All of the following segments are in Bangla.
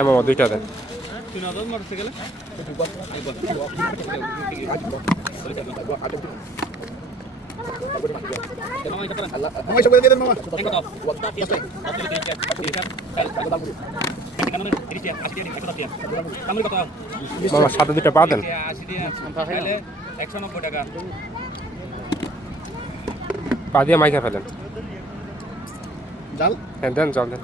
হ্যাঁ মামা দুইটা দেন। মামা সাথে দুইটা পা দেন। 190 টাকা। পা দিয়ে মাইকা ফেলেন। জাল হ্যাঁ দেন জল দেন।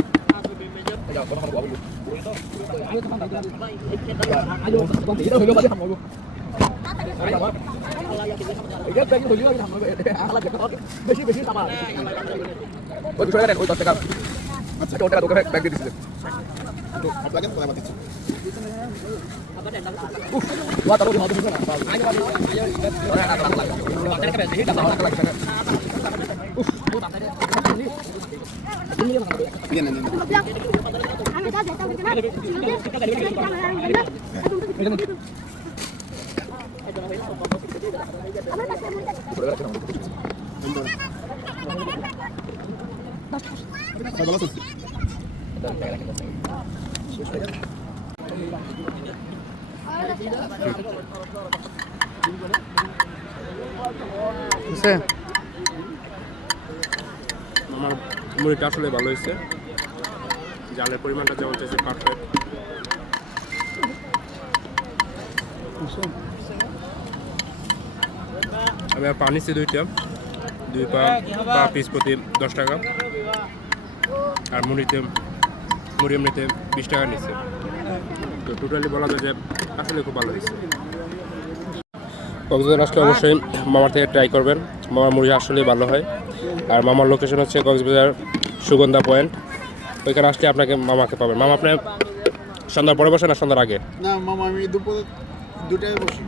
আমার মুড়িটা আসলে ভালো হয়েছে, জালের পরিমাণটা যেমন চাইছে পারফেক্ট। আমি আর পানি নিচ্ছি দুইটা, দুই পা পিস প্রতি 10 টাকা, আর মুড়ি এমনিতে 20 টাকা নিচ্ছে। তো টোটালি বলা যায় যে আসলে খুব ভালো হয়েছে। কক্সবাজার আসলে অবশ্যই মামার থেকে ট্রাই করবেন, মামার মুড়ি আসলেই ভালো হয়। আর মামার লোকেশন হচ্ছে কক্সবাজার সুগন্ধা পয়েন্ট, ওইখানে আসলে আপনাকে মামাকে পাবেন। মামা আপনি সন্ধ্যার পরে বসেন না সন্ধ্যার আগে? না মামা আমি দুপুর 2টায় বসি।